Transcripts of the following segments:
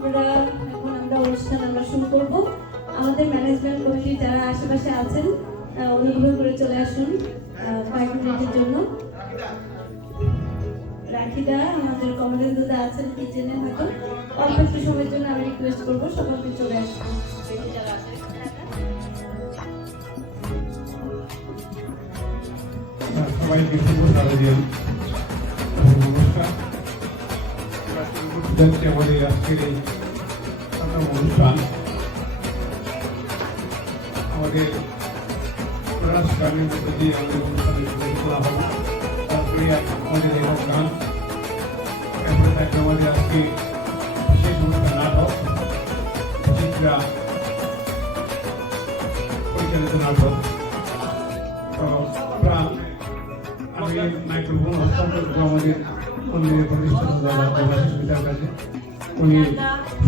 আমরা অনুষ্ঠান শুরু করব। আমাদের ম্যানেজমেন্ট কমিটি যারা আশেপাশে আছেন অনুগ্রহ করে চলে আসুন কয়েক মিনিটের জন্য। রাখিদা আমাদের কমলেন্দুদা আছেন কিচেনে, হয়তো অল্প একটু সময়ের জন্য আমি রিকোয়েস্ট করবো সকলকে চলে আসুন। সবাইকে শুভ সারাদিন, নমস্কার। আমাদের আজকের এই অনুষ্ঠান আমাদের রাজকারণের মধ্যে দিয়ে আমাদের অনুষ্ঠানে করা হবে। তারপরে আমাদের এবার গান, তারপরে থাকবে আমাদের আজকে বিশেষ অনুষ্ঠান নাটক, চিত্রা পরিচালিত নাটক। আমি মাইক্রোফোন হস্তান্তর করবো আমাদের অন্যের প্রতিষ্ঠান সুবিধার কাছে। উনি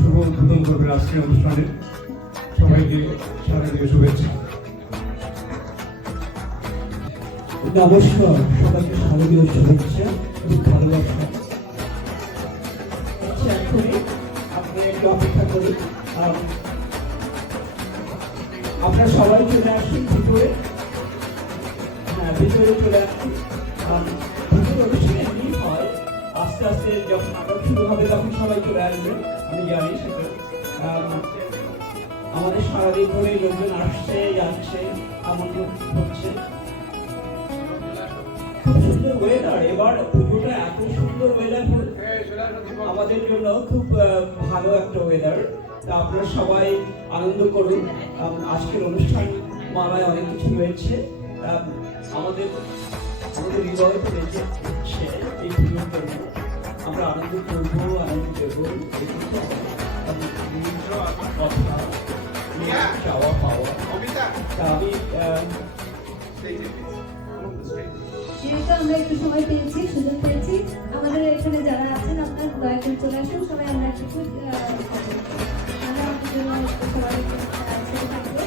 শুভ উদ্বোধন করবেন আজকের অনুষ্ঠানে। সবাইকে শারদীয় শুভেচ্ছা। নমস্কার, সবাইকে শারদীয় শুভেচ্ছা, ভালোবাসা। আপনি একটু অপেক্ষা করি, আপনারা সবাই চলে আসুন ভিতরে। হ্যাঁ, ভিতরে চলে আসুন। ভিতরে অনুষ্ঠান এমনি হয়, আস্তে আস্তে যখন নাটক শুরু হবে তখন সবাই চলে আসবেন, আমি জানি সেটা। আমাদের সারাদিন ধরে লোকজন আসছে যাচ্ছে, আনন্দ হচ্ছে। খুব সুন্দর ওয়েদার, এবার পুজোটা এত সুন্দর ওয়েদার আমাদের জন্য, খুব ভালো একটা ওয়েদার। তা আপনারা সবাই আনন্দ করুন। আজকের অনুষ্ঠান মালায় অনেক কিছু রয়েছে, আমাদের হৃদয় রয়েছে এই পুজোর জন্য। আমরা আনন্দ করবো, আনন্দ দেবো, চাওয়া পাওয়া। তা আমি যেহেতু আমরা একটু সময় পেয়েছি, সুযোগ পেয়েছি, আমাদের এখানে যারা আছেন আপনারা দয়া করে চলে আসুন। সবাই আমরা একটু আমাদের জন্য সবাই থাকবে।